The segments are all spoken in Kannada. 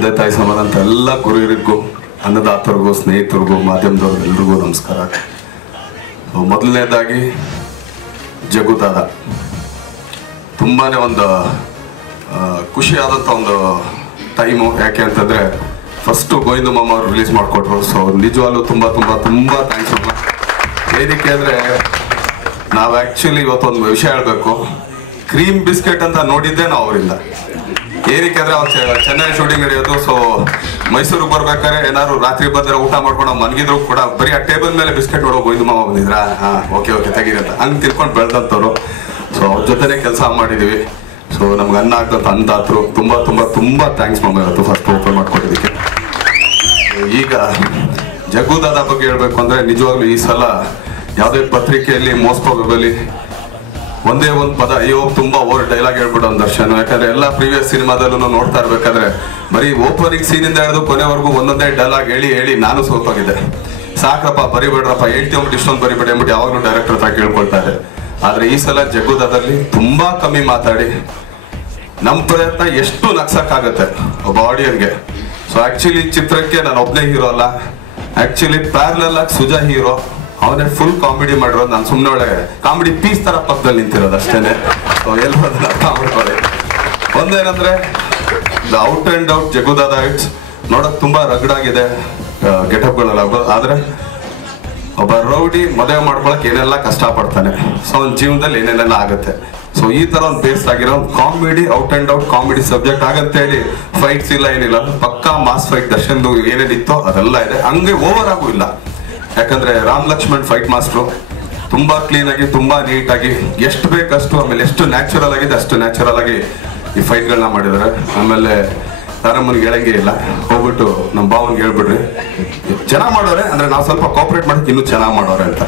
ತಂದೆ ತಾಯಿ ಸಮಾನಂತ ಎಲ್ಲ ಗುರುರಿಗೂ, ಅನ್ನದಾತರಿಗೂ, ಸ್ನೇಹಿತರಿಗೂ, ಮಾಧ್ಯಮದವ್ರಿಗೂ ಎಲ್ರಿಗೂ ನಮಸ್ಕಾರ. ಮೊದಲನೇದಾಗಿ ಜಗ್ಗು ದಾದ, ತುಂಬಾ ಒಂದು ಖುಷಿಯಾದಂಥ ಒಂದು ಟೈಮು. ಯಾಕೆ ಅಂತಂದರೆ ಫಸ್ಟು ಗೋವಿಂದ ಮಾಮ ಅವರು ರಿಲೀಸ್ ಮಾಡಿಕೊಟ್ರು. ಸೊ ನಿಜವಾಗ್ಲೂ ತುಂಬ ತುಂಬ ತುಂಬ ಥ್ಯಾಂಕ್ಸ್ ಅಮ್ಮ. ಏನಕ್ಕೆ ಅಂದರೆ ನಾವು ಆ್ಯಕ್ಚುಲಿ ಇವತ್ತೊಂದು ವಿಷಯ ಹೇಳಬೇಕು. ಕ್ರೀಮ್ ಬಿಸ್ಕೆಟ್ ಅಂತ ನೋಡಿದ್ದೆ ನಾವು ಅವರಿಂದ. ಏನಕ್ಕೆ ಅಂದರೆ ಅವ್ರು ಚೆನ್ನೈ ಶೂಟಿಂಗ್ ನಡೆಯೋದು. ಸೊ ಮೈಸೂರಿಗೆ ಬರ್ಬೇಕಾದ್ರೆ ಏನಾದ್ರು ರಾತ್ರಿ ಬಂದರೆ ಊಟ ಮಾಡ್ಕೊಂಡು ಮನ್ಗಿದ್ರು ಕೂಡ ಬರೀ ಆ ಟೇಬಲ್ ಮೇಲೆ ಬಿಸ್ಕೆಟ್ ನೋಡೋ ಗೋವಿಂದ ಮಾಮ ಬಂದಿದ್ರಾ, ಹಾಂ ಓಕೆ ತೆಗೀರಿ ಅಂತ ಹಂಗೆ ತಿಳ್ಕೊಂಡು ಬೆಳೆದಂಥವ್ರು. ಸೊ ಅವ್ರ ಜೊತೆನೇ ಕೆಲಸ ಮಾಡಿದ್ದೀವಿ. ಸೊ ನಮ್ಗೆ ಅನ್ನ ಆಗ್ತಂತ ಅನ್ನದಾತರು ತುಂಬ ತುಂಬ ತುಂಬ ಥ್ಯಾಂಕ್ಸ್ ಮಾಮ ಇವತ್ತು ಫಸ್ಟ್ ಓಪನ್ ಮಾಡ್ಕೊಟ್ಟಿದ್ದಕ್ಕೆ. ಈಗ ಜಗ್ಗು ದಾದಾ ಬಗ್ಗೆ ಹೇಳ್ಬೇಕು ಅಂದರೆ ನಿಜವಾಗ್ಲೂ ಈ ಸಲ ಯಾವುದೇ ಪತ್ರಿಕೆಯಲ್ಲಿ ಮೋಸ್ಟ್ ಪ್ರಾಬಬಲಿ ಒಂದೇ ಒಂದು ಪದ, ಅಯ್ಯೋ ತುಂಬ ಓವರ್ ಡೈಲಾಗ್ ಹೇಳ್ಬಿಟ್ಟು ಒಂದು ದರ್ಶನ. ಯಾಕಂದ್ರೆ ಎಲ್ಲ ಪ್ರೀವಿಯಸ್ ಸಿನಿಮಾದಲ್ಲೂ ನೋಡ್ತಾ ಇರ್ಬೇಕಾದ್ರೆ ಬರೀ ಓಪನಿಂಗ್ ಸೀನಿಂದ ಹಿಡಿದು ಕೊನೆವರೆಗೂ ಒಂದೊಂದೇ ಡೈಲಾಗ್ ಹೇಳಿ ನಾನು ಸೋತೋಗಿದ್ದೆ. ಸಾಕ್ರಪ್ಪ ಬರಿಬೇಡ್ರಪ್ಪ, ಹೇಳ್ತೀವಿ ಇಷ್ಟೊಂದು ಬರಿಬೇಡಿ ಅಂದ್ಬಿಟ್ಟು ಯಾವಾಗಲೂ ಡೈರೆಕ್ಟರ್ ಹತ್ರ ಕೇಳ್ಕೊಳ್ತಾ ಇದೆ. ಆದರೆ ಈ ಸಲ ಜಗ್ಗು ದಾದಲ್ಲಿ ತುಂಬ ಕಮ್ಮಿ ಮಾತಾಡಿ ನಮ್ಮ ಪ್ರಯತ್ನ ಎಷ್ಟು ನಗ್ಸಕ್ಕಾಗತ್ತೆ ಒಬ್ಬ ಆಡಿಯನ್ಗೆ. ಸೊ ಆ್ಯಕ್ಚುಲಿ ಚಿತ್ರಕ್ಕೆ ನಾನು ಒಬ್ಬನೇ ಹೀರೋ ಅಲ್ಲ, ಆ್ಯಕ್ಚುಲಿ ಪ್ಯಾರಲಲ್ ಆಗಿ ಸುಜಾ ಹೀರೋ. ಅವನೇ ಫುಲ್ ಕಾಮಿಡಿ ಮಾಡಿರೋದು, ನಾನು ಸುಮ್ಮನೆ ಒಳ್ಳೆ ಕಾಮಿಡಿ ಪೀಸ್ ಥರ ಪಕ್ಕದಲ್ಲಿ ನಿಂತಿರೋದು ಅಷ್ಟೇನೆ. ಸೊ ಎಲ್ಲರೂ ಅದನ್ನ ಅರ್ಥ ಮಾಡ್ಕೊಳ್ಳಿ. ಒಂದೇನಂದ್ರೆ ಔಟ್ ಆ್ಯಂಡ್ ಔಟ್ ಜಗ್ಗು ದಾದ ಇಟ್ಸ್ ನೋಡೋಕೆ ತುಂಬ ರಗಡಾಗಿದೆ ಗೆಟಪ್ಗಳೆಲ್ಲ. ಆದರೆ ಒಬ್ಬ ರೌಡಿ ಮದುವೆ ಮಾಡ್ಕೊಳಕ್ಕೆ ಏನೆಲ್ಲ ಕಷ್ಟಪಡ್ತಾನೆ, ಸೊ ಅವ್ನ ಜೀವನದಲ್ಲಿ ಏನೇನೆಲ್ಲ ಆಗುತ್ತೆ. ಸೊ ಈ ತರ ಒಂದು ಬೇಸ್ ಆಗಿರೋ ಒಂದು comedy, out and out comedy subject ಆಗಂತ ಹೇಳಿ ಫೈಟ್ಸ್ ಇಲ್ಲ ಏನಿಲ್ಲ, ಪಕ್ಕಾ ಮಾಸ್ ಫೈಟ್ ದರ್ಶನ್ದು ಏನೇನಿತ್ತೋ ಅದೆಲ್ಲ ಇದೆ. ಹಂಗೆ ಓವರ್ ಆಗೂ ಇಲ್ಲ. ಯಾಕಂದ್ರೆ ರಾಮ್ ಲಕ್ಷ್ಮಣ್ ಫೈಟ್ ಮಾಸ್ಟ್ರು ತುಂಬಾ ಕ್ಲೀನ್ ಆಗಿ, ತುಂಬಾ ನೀಟಾಗಿ, ಎಷ್ಟು ಬೇಕಷ್ಟು, ಆಮೇಲೆ ಎಷ್ಟು ನ್ಯಾಚುರಲ್ ಆಗಿದೆ ಅಷ್ಟು ನ್ಯಾಚುರಲ್ ಆಗಿ ಈ ಫೈಟ್ಗಳನ್ನ ಮಾಡಿದ್ದಾರೆ. ಆಮೇಲೆ ಯಾರಮ್ಮನಿಗೆ ಹೇಳಂಗೆ ಇಲ್ಲ, ಹೋಗ್ಬಿಟ್ಟು ನಮ್ಮ ಭಾವನ್ಗೆ ಹೇಳ್ಬಿಡ್ರಿ ಚೆನ್ನಾಗಿ ಮಾಡೋರೆ ಅಂದ್ರೆ ನಾವು ಸ್ವಲ್ಪ ಕೋಆಪರೇಟ್ ಮಾಡೋಕೆ ಇನ್ನೂ ಚೆನ್ನಾಗಿ ಮಾಡೋರೆ ಅಂತ.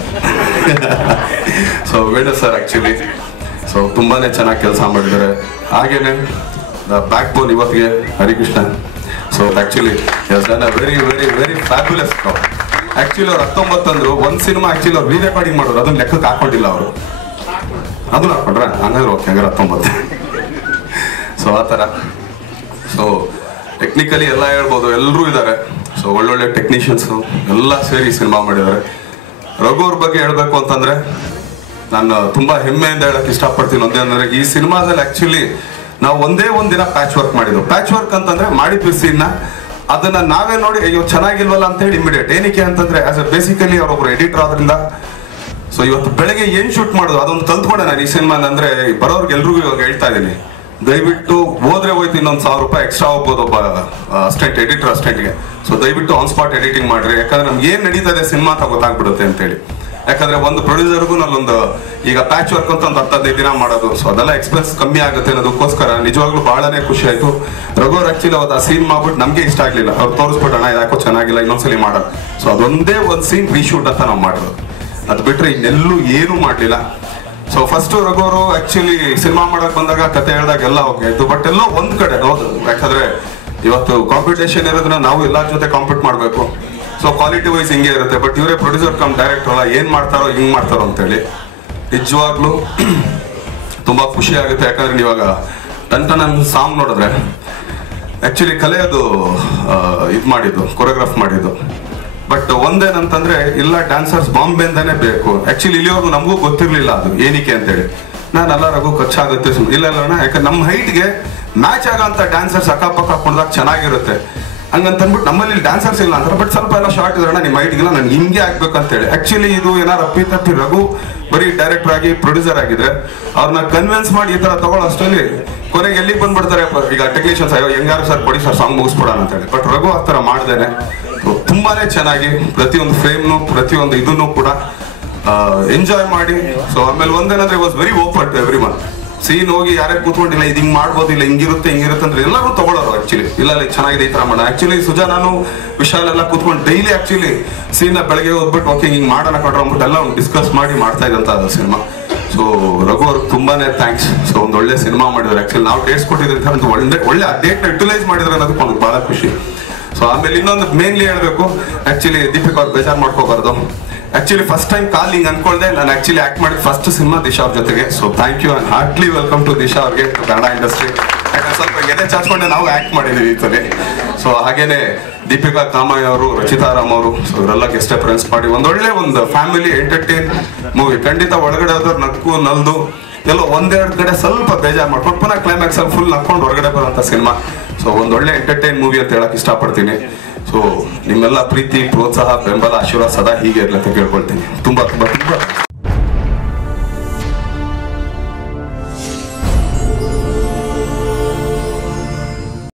So Venu sir actually so ತುಂಬಾನೇ ಚೆನ್ನಾಗಿ ಕೆಲಸ ಮಾಡಿದ್ದಾರೆ. ಹಾಗೇನೆ ಬ್ಯಾಕ್ ಬೋನ್ ಇವತ್ತಿಗೆ Harikrishna. So actually very very very fabulous. Actually ಅವ್ರು 19 ಅಂದ್ರು, ಒಂದು ಸಿನಿಮಾ ಆಕ್ಚುಲಿ ಅವ್ರು ರೀರೆಕಾರ್ಡಿಂಗ್ ಮಾಡೋರು, ಅದನ್ನ ಲೆಕ್ಕಕ್ಕೆ ಹಾಕೊಂಡಿಲ್ಲ ಅವರು. ಅದನ್ನ ಹಾಕೊಂಡ್ರೆ ಹಂಗಾದ್ರೆ ಓಕೆ, ಹಂಗಾರೆ 19. ಸೊ ಆ ಥರ. ಸೊ ಟೆಕ್ನಿಕಲಿ ಎಲ್ಲ ಹೇಳ್ಬೋದು, ಎಲ್ಲರೂ ಇದ್ದಾರೆ. ಸೊ ಒಳ್ಳೊಳ್ಳೆ ಟೆಕ್ನಿಷಿಯನ್ಸು ಎಲ್ಲ ಸೇರಿ ಸಿನಿಮಾ ಮಾಡಿದ್ದಾರೆ. ರಘು ಅವ್ರ ಬಗ್ಗೆ ಹೇಳ್ಬೇಕು ಅಂತಂದ್ರೆ ನಾನು ತುಂಬಾ ಹೆಮ್ಮೆಯಿಂದ ಹೇಳಕ್ ಇಷ್ಟಪಡ್ತೀನಿ. ಒಂದೇನಂದ್ರೆ ಈ ಸಿನಿಮಾದಲ್ಲಿ ಆಕ್ಚುಲಿ ನಾವು ಒಂದೇ ಒಂದಿನ ಪ್ಯಾಚ್ ವರ್ಕ್ ಮಾಡಿದ್ವು. ಪ್ಯಾಚ್ ವರ್ಕ್ ಅಂತಂದ್ರೆ ಮಾಡಿದ್ವಿ ಸೀನ್ನ, ಅದನ್ನ ನಾವೇ ನೋಡಿ ಅಯ್ಯೋ ಚೆನ್ನಾಗಿಲ್ವಲ್ಲ ಅಂತ ಹೇಳಿ ಇಮಿಡಿಯೇಟ್. ಏನಕ್ಕೆ ಅಂತಂದ್ರೆ ಆಸ್ ಎ ಬೇಸಿಕಲಿ ಅವರೊಬ್ರು ಎಡಿಟರ್ ಆದ್ರಿಂದ. ಸೊ ಇವತ್ತು ಬೆಳಗ್ಗೆ ಏನ್ ಶೂಟ್ ಮಾಡೋದು ಅದೊಂದು ಕಲ್ತ್ಕೊಂಡೆ ನಾನು ಈ ಸಿನಿಮಾ. ಅಂದ್ರೆ ಬರೋರ್ಗೆ ಎಲ್ರಿಗೂ ಇವಾಗ ಹೇಳ್ತಾ ಇದ್ದೀನಿ, ದಯವಿಟ್ಟು ಹೋದ್ರೆ ಹೋಯ್ತು ಇನ್ನೊಂದು ₹1000 ಎಕ್ಸ್ಟ್ರಾ ಹೋಗ್ಬೋದು ಒಬ್ಬ ಅಸಿಸ್ಟೆಂಟ್, ಎಡಿಟರ್ ಅಸಿಸ್ಟೆಂಟ್ಗೆ. ಸೊ ದಯವಿಟ್ಟು ಆನ್ ಸ್ಪಾಟ್ ಎಡಿಟಿಂಗ್ ಮಾಡ್ರಿ, ಯಾಕಂದ್ರೆ ನಮ್ಗೆ ಏನ್ ನಡೀತಾ ಇದೆ ಸಿನಿಮಾ ಅಂತ ಗೊತ್ತಾಗ್ಬಿಡುತ್ತೆ ಅಂತೇಳಿ. ಯಾಕಂದ್ರೆ ಒಂದು ಪ್ರೊಡ್ಯೂಸರ್ಗೂ ನಲ್ಲೊಂದು ಈಗ ಪ್ಯಾಚ್ ವರ್ಕ್ ಅಂತ ಒಂದು 10-15 ದಿನ ಮಾಡೋದು, ಸೊ ಅದೆಲ್ಲ ಎಕ್ಸ್ಪೆನ್ಸ್ ಕಮ್ಮಿ ಆಗುತ್ತೆ ಅನ್ನೋದಕ್ಕೋಸ್ಕರ ನಿಜವಾಗ್ಲೂ ಬಹಳನೇ ಖುಷಿ ಆಯ್ತು. ರಘು ಆಕ್ಚುಲಿ ಅವತ್ತು ಆ ಸೀನ್ ಮಾಡ್ಬಿಟ್ಟು ನಮ್ಗೆ ಇಷ್ಟ ಆಗ್ಲಿಲ್ಲ, ಅವ್ರು ತೋರಿಸ್ಬಿಟ್ಟು ಅಣ್ಣ ಯಾಕೋ ಚೆನ್ನಾಗಿಲ್ಲ ಇನ್ನೊಂದ್ಸಲಿ ಮಾಡೋದು. ಸೊ ಅದೊಂದೇ ಒಂದು ಸೀನ್ ರೀಶೂಟ್ ಅಂತ ನಾವು ಮಾಡೋದು, ಅದು ಬಿಟ್ರೆ ಇನ್ನೆಲ್ಲೂ ಏನೂ ಮಾಡ್ಲಿಲ್ಲ. ಸೊ ಫಸ್ಟ್ ರಘು ಅವರು ಆಕ್ಚುಲಿ ಸಿನಿಮಾ ಮಾಡಕ್ ಬಂದಾಗ ಕತೆ ಹೇಳಿದಾಗ ಎಲ್ಲ ಓಕೆ ಆಯ್ತು. ಬಟ್ ಎಲ್ಲೋ ಒಂದ್ ಕಡೆ ಹೌದು, ಯಾಕಂದ್ರೆ ಇವತ್ತು ಕಾಂಪಿಟೇಷನ್ ಇರೋದನ್ನ ನಾವು ಎಲ್ಲರ ಜೊತೆ ಕಾಂಪೀಟ್ ಮಾಡ್ಬೇಕು. ಸೊ ಕ್ವಾಲಿಟಿ ವೈಸ್ ಹಿಂಗೆ ಇರುತ್ತೆ. ಬಟ್ ಇವರೇ ಪ್ರೊಡ್ಯೂಸರ್ ಕಮ್ ಡೈರೆಕ್ಟರ್ ಅಲ್ಲ, ಏನ್ ಮಾಡ್ತಾರೋ ಹಿಂಗ್ ಮಾಡ್ತಾರೋ ಅಂತೇಳಿ ನಿಜವಾಗ್ಲೂ ತುಂಬಾ ಖುಷಿ ಆಗುತ್ತೆ. ಯಾಕಂದ್ರೆ ನೀವಾಗ ಟನ್ ಸಾಂಗ್ ನೋಡಿದ್ರೆ ಆಕ್ಚುಲಿ ಕಲೆಯದು ಇದು ಮಾಡಿದ್ದು, ಕೊರಿಯೋಗ್ರಾಫ್ ಮಾಡಿದ್ದು. ಬಟ್ ಒಂದೇನಂತಂದ್ರೆ ಇಲ್ಲ ಡ್ಯಾನ್ಸರ್ಸ್ ಬಾಂಬೆಯಿಂದಾನೇ ಬೇಕು. ಆಕ್ಚುಲಿ ಇಲ್ಲಿವರೆಗೂ ನಮಗೂ ಗೊತ್ತಿರ್ಲಿಲ್ಲ ಅದು ಏನಕ್ಕೆ ಅಂತೇಳಿ. ನಾನೆಲ್ಲ ರಘು ಖರ್ಚಾಗುತ್ತೆ ಇಲ್ಲ ಅಣ್ಣ, ಯಾಕಂದ್ರೆ ನಮ್ಮ ಹೈಟ್ಗೆ ಮ್ಯಾಚ್ ಆಗಂತ ಡ್ಯಾನ್ಸರ್ಸ್ ಅಕ್ಕಪಕ್ಕ ಕುಡ್ದಾಗ ಚೆನ್ನಾಗಿರುತ್ತೆ ಹಂಗಂತಂದ್ಬಿಟ್ಟು ನಮ್ಮಲ್ಲಿ ಡ್ಯಾನ್ಸರ್ಸ್ ಇಲ್ಲ ಅಂತಾರೆ. ಬಟ್ ಸ್ವಲ್ಪ ಎಲ್ಲ ಶಾರ್ಟ್ ಇದ್ರಣ್ಣ ನಿಮ್ಮ ಹೈಟ್ಗಿಲ್ಲ, ನನ್ಗೆ ಹಿಂಗೆ ಆಗ್ಬೇಕಂತೇಳಿ. ಆಕ್ಚುಲಿ ಇದು ಏನಾರು ಅಪ್ಪಿ ರಘು ಬರೀ ಡೈರೆಕ್ಟರ್ ಆಗಿ ಪ್ರೊಡ್ಯೂಸರ್ ಆಗಿದ್ರೆ ಅವ್ರನ್ನ ಕನ್ವಿನ್ಸ್ ಮಾಡಿ ಈ ತರ ತಗೊಳ್ಳೋ ಅಷ್ಟರಲ್ಲಿ ಕೊನೆಗೆ ಎಲ್ಲಿಗೆ ಬಂದ್ಬಿಡ್ತಾರೆ ಈಗ ಟೆಕ್ನಿಷಿಯನ್ಸ್, ಅಯ್ಯೋ ಹೆಂಗಾರು ಸರ್ ಕೊಡಿ ಸರ್ ಸಾಂಗ್ ಮುಗಿಸ್ಬಿಡೋಣ ಅಂತೇಳಿ. ಬಟ್ ರಘು ಆ ಥರ ಮಾಡ್ದೇನೆ ತುಂಬಾನೇ ಚೆನ್ನಾಗಿ ಪ್ರತಿಯೊಂದು ಫ್ರೇಮ್ನು ಪ್ರತಿಯೊಂದು ಇದನ್ನು ಕೂಡ ಎಂಜಾಯ್ ಮಾಡಿ. ಸೊ ಆಮೇಲೆ ಒಂದೇನಂದ್ರೆ was very open to everyone. Scene ಹೋಗಿ ಯಾರೇ ಕೂತ್ಕೊಂಡಿಲ್ಲ ಇದು ಹಿಂಗ್ ಮಾಡ್ಬೋದು, ಇಲ್ಲ ಹಿಂಗಿರುತ್ತೆ ಅಂದ್ರೆ ಎಲ್ಲರೂ ತಗೊಳ್ಳೋರು. ಆಕ್ಚುಲಿ ಇಲ್ಲ ಚೆನ್ನಾಗಿದೆ ಈ ತರ ಮಾಡೋಣ. ಆಕ್ಚುಲಿ ಸುಜಾ ನಾನು ವಿಶಾಲ್ ಎಲ್ಲ ಕೂತ್ಕೊಂಡು ಡೈಲಿ ಆಕ್ಚುಲಿ ಸೀನ್ ಬೆಳಗ್ಗೆ ಹೋಗ್ಬಿಟ್ಟು ಓಕೆ ಹಿಂಗ್ ಮಾಡೋಣ ಕೊಡ್ರ ಅಂದ್ಬಿಟ್ಟು ಎಲ್ಲ ಒಂದು ಡಿಸ್ಕಸ್ ಮಾಡಿ ಮಾಡ್ತಾ ಇದ್ದಂತ ಸಿನಿಮಾ. ಸೊ ರಘು ಅವ್ರಿಗೆ ತುಂಬಾನೇ ಥ್ಯಾಂಕ್ಸ್. ಸೊ ಒಂದು ಒಳ್ಳೆ ಸಿನಿಮಾ ಮಾಡಿದ್ರು. ಆಕ್ಚುಲಿ ನಾವು ಡೇಟ್ಸ್ ಕೊಟ್ಟಿದ್ರೆ ಒಂದು ಒಳ್ಳೆ ಆ ಡೇಟ್ ಯುಟಿಲೈಸ್ ಮಾಡಿದ್ರೆ ಅನ್ನೋದಕ್ಕೆ ಒಂದು ಬಹಳ ಖುಷಿ. ಸೊ ಆಮೇಲೆ ಇನ್ನೊಂದು ಮೇನ್ಲಿ ಹೇಳ್ಬೇಕು, ಆಕ್ಚುಲಿ ದೀಪಿಕಾ ಅವ್ರು ಬೇಜಾರು ಮಾಡ್ಕೋಬಾರ್ದು. ಆಕ್ಚುಲಿ ಫಸ್ಟ್ ಟೈಮ್ ಕಾಲ್ ಹಿಂಗ್ ಅನ್ಕೊಳ್ದೆ, ನಾನು ಆಕ್ಚುಲಿ ಆಕ್ಟ್ ಮಾಡಿದ ಫಸ್ಟ್ ಸಿನಿಮಾ ದಿಶಾ ಅವ್ರ ಜೊತೆಗೆ. So thank you and heartly welcome to Disha ಅವ್ರಿಗೆ, ಕನ್ನಡ ಇಂಡಸ್ಟ್ರಿ. ಯಾಕಂದ್ರೆ ಸ್ವಲ್ಪ ಎದೆ ಚಾಚ್ಕೊಂಡೆ ನಾವು ಆಕ್ಟ್ ಮಾಡಿದೀವಿ ಈ ಸಲ. ಸೊ ಹಾಗೇನೆ ದೀಪಿಕಾ ಕಾಮಯ್ಯ ಅವರು, ರಚಿತಾ ರಾಮ್ ಅವರು, ಸೊ ಇವರೆಲ್ಲ ಗೆಸ್ಟ್ ಅಪಿಯರೆನ್ಸ್ ಮಾಡಿ ಒಂದೊಳ್ಳೆ ಒಂದು ಫ್ಯಾಮಿಲಿ ಎಂಟರ್ಟೈನ್ ಮೂವಿ. ಖಂಡಿತ ಒಳಗಡೆ ಆದವ್ರು ನಕ್ಕು ನಲ್ದು ಎಲ್ಲೋ ಒಂದೆರಡು ಕಡೆ ಸ್ವಲ್ಪ ಬೇಜಾರು ಮಾಡ್ಕೊಂಡು ಪುನಃ ಕ್ಲೈಮ್ಯಾಕ್ಸ್ ಅಲ್ಲಿ ಫುಲ್ ನಕ್ಕೊಂಡು ಹೊರಗಡೆ ಬರೋಂಥ ಸಿನಿಮಾ. ಸೊ ಒಂದೊಳ್ಳೆ ಎಂಟರ್ಟೈನ್ ಮೂವಿ ಅಂತ ಹೇಳಕ್ ಇಷ್ಟಪಡ್ತೀನಿ. ಸೊ ನಿಮ್ಮೆಲ್ಲ ಪ್ರೀತಿ, ಪ್ರೋತ್ಸಾಹ, ಬೆಂಬಲ, ಆಶೀರ್ವಾದ ಸದಾ ಹೀಗೆ ಇರ್ಲಿ ಅಂತ ಕೇಳ್ಕೊಳ್ತೀನಿ. ತುಂಬಾ ತುಂಬಾ ತುಂಬಾ